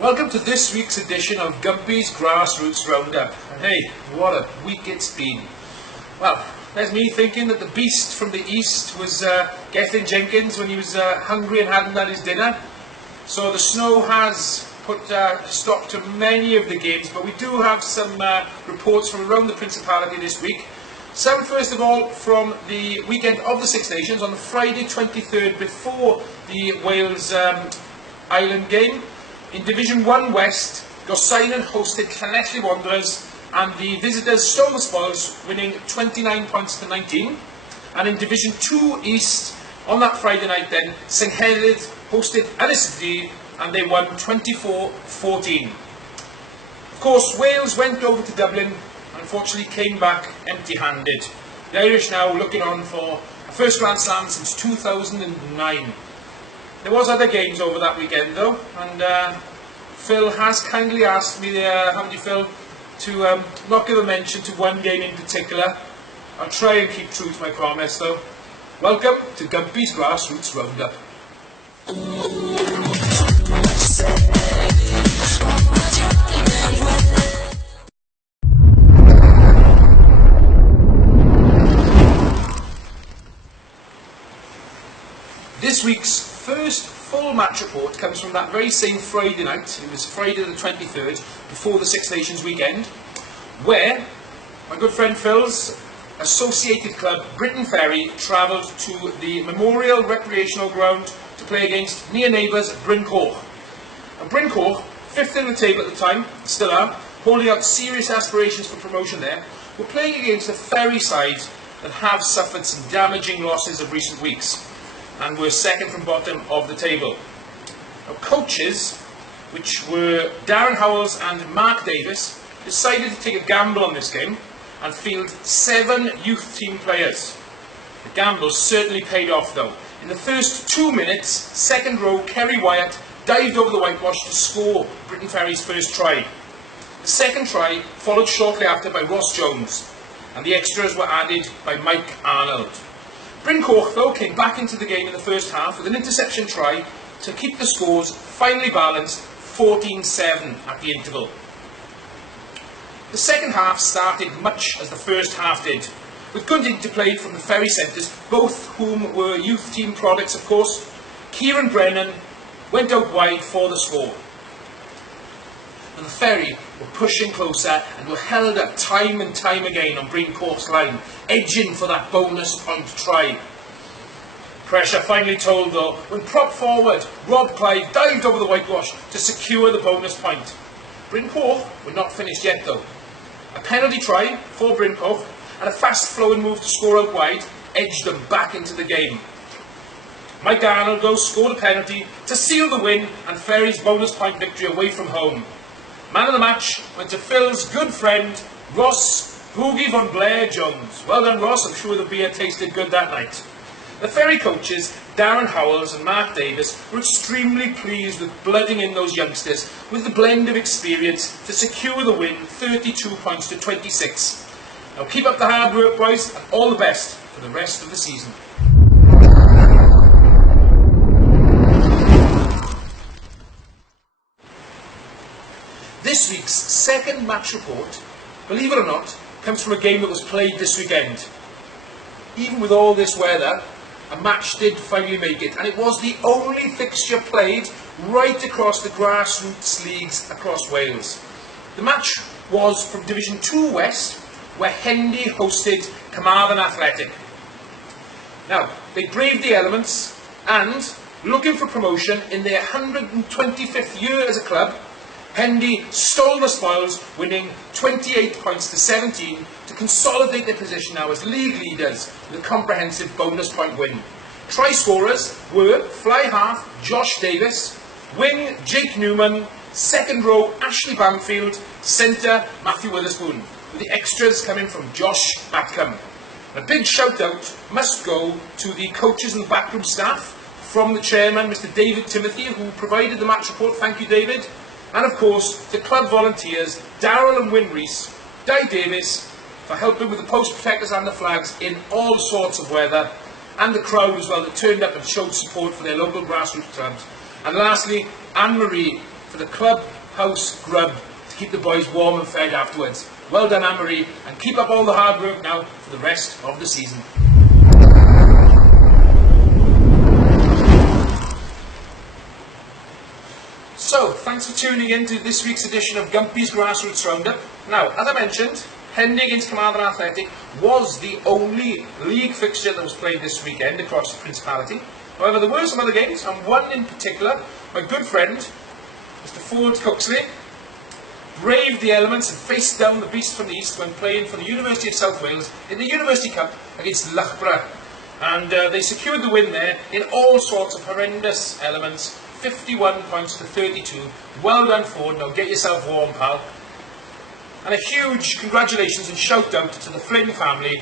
Welcome to this week's edition of Gumpy's Grassroots Roundup. And hey, what a week it's been. Well, there's me thinking that the beast from the east was Gethin Jenkins when he was hungry and hadn't had his dinner. So the snow has put stop to many of the games, but we do have some reports from around the Principality this week. Some, first of all, from the weekend of the Six Nations on the Friday 23rd before the Wales Island game. In Division 1 West, Gorseinon hosted Llanelli Wanderers and the visitors stole the spoils, winning 29 points to 19. And in Division 2 East, on that Friday night then, St Heledd hosted Ynys and they won 24-14. Of course, Wales went over to Dublin and unfortunately came back empty-handed. The Irish now looking on for a first Grand Slam since 2009. There was other games over that weekend though, and Phil has kindly asked me, Phil, to not give a mention to one game in particular. I'll try and keep true to my promise though. Welcome to Gumpy's Grassroots Roundup. This week's first full match report comes from that very same Friday night. It was Friday the 23rd, before the Six Nations weekend, where my good friend Phil's associated club, Britain Ferry, travelled to the Memorial Recreational Ground to play against near neighbours Bryn Coch. And Bryn Coch, fifth in the table at the time, still are, holding out serious aspirations for promotion there, were playing against a Ferry side that have suffered some damaging losses of recent weeks and were second from bottom of the table. Now, coaches, which were Darren Howells and Mark Davis, decided to take a gamble on this game and field 7 youth team players. The gamble certainly paid off though. In the first 2 minutes, second row Kerry Wyatt dived over the whitewash to score Britain Ferry's first try. The second try followed shortly after by Ross Jones, and the extras were added by Mike Arnold. Bryn Coch though came back into the game in the first half with an interception try to keep the scores finally balanced 14-7 at the interval. The second half started much as the first half did, with good interplay from the Ferry centres, both whom were youth team products of course. Kieran Brennan went out wide for the score. And the Ferry were pushing closer and were held up time and time again on Bryn Coch's line, edging for that bonus point try. Pressure finally told though, when prop forward Rob Clyde dived over the whitewash to secure the bonus point. Bryn Coch were not finished yet though. A penalty try for Bryn Coch and a fast-flowing move to score out wide edged them back into the game. Mike Arnold though scored a penalty to seal the win and Ferry's bonus point victory away from home. Man of the match went to Phil's good friend, Ross Boogie von Blair Jones. Well done, Ross. I'm sure the beer tasted good that night. The Ferry coaches, Darren Howells and Mark Davis, were extremely pleased with blooding in those youngsters with the blend of experience to secure the win, 32 points to 26. Now keep up the hard work, boys, and all the best for the rest of the season. This week's second match report, believe it or not, comes from a game that was played this weekend. Even with all this weather, a match did finally make it, and it was the only fixture played right across the grassroots leagues across Wales. The match was from Division 2 West, where Hendy hosted Carmarthen Athletic. Now, they braved the elements, and, looking for promotion in their 125th year as a club, Hendy stole the spoils, winning 28 points to 17 to consolidate their position now as league leaders with a comprehensive bonus point win. Try scorers were fly half Josh Davis, wing Jake Newman, second row Ashley Bamfield, centre Matthew Witherspoon, with the extras coming from Josh Batcombe. A big shout out must go to the coaches and backroom staff, from the chairman, Mr. David Timothy, who provided the match report. Thank you, David. And of course, the club volunteers, Darrell and Wyn Rees, Di Davis, for helping with the post protectors and the flags in all sorts of weather, and the crowd as well that turned up and showed support for their local grassroots clubs. And lastly, Anne-Marie, for the clubhouse grub to keep the boys warm and fed afterwards. Well done, Anne-Marie, and keep up all the hard work now for the rest of the season. So, thanks for tuning in to this week's edition of Gumpy's Grassroots Roundup. Now, as I mentioned, Hendy against Carmarthen Athletic was the only league fixture that was played this weekend across the Principality. However, there were some other games, and one in particular, my good friend, Mr. Ford Cooksley, braved the elements and faced down the beast from the east when playing for the University of South Wales in the University Cup against Loughborough. And they secured the win there in all sorts of horrendous elements, 51 points to 32. Well done, Ford. Now get yourself warm, pal. And a huge congratulations and shout out to the Flynn family.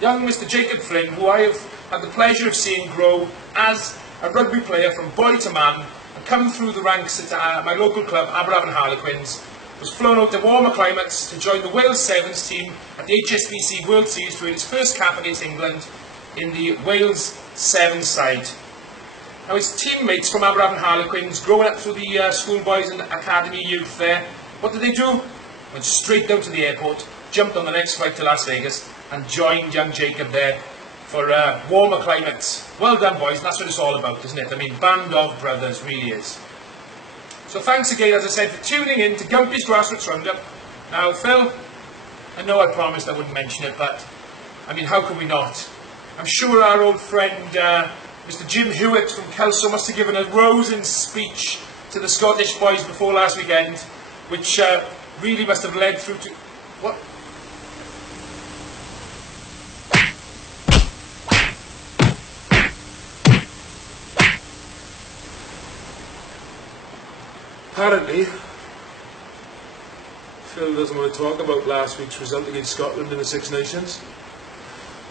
Young Mr. Jacob Flynn, who I have had the pleasure of seeing grow as a rugby player from boy to man and come through the ranks at my local club, Aberafan Harlequins, was flown out to warmer climates to join the Wales Sevens team at the HSBC World Series to win his first cap against England in the Wales Sevens side. Now his teammates from Aberafan Harlequins, growing up through the schoolboys and academy youth there, what did they do? Went straight down to the airport, jumped on the next flight to Las Vegas and joined young Jacob there for warmer climates. Well done, boys, and that's what it's all about, isn't it? I mean, band of brothers, really is. So thanks again, as I said, for tuning in to Gumpy's Grassroots Roundup. Now, Phil, I know I promised I wouldn't mention it, but, I mean, how can we not? I'm sure our old friend, Mr. Jim Hewitt from Kelso must have given a rousing speech to the Scottish boys before last weekend, which really must have led through to... What? Apparently, Phil doesn't want to talk about last week's result against Scotland in the Six Nations.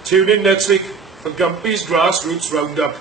Tune in next week for Gumpy's Grassroots Roundup.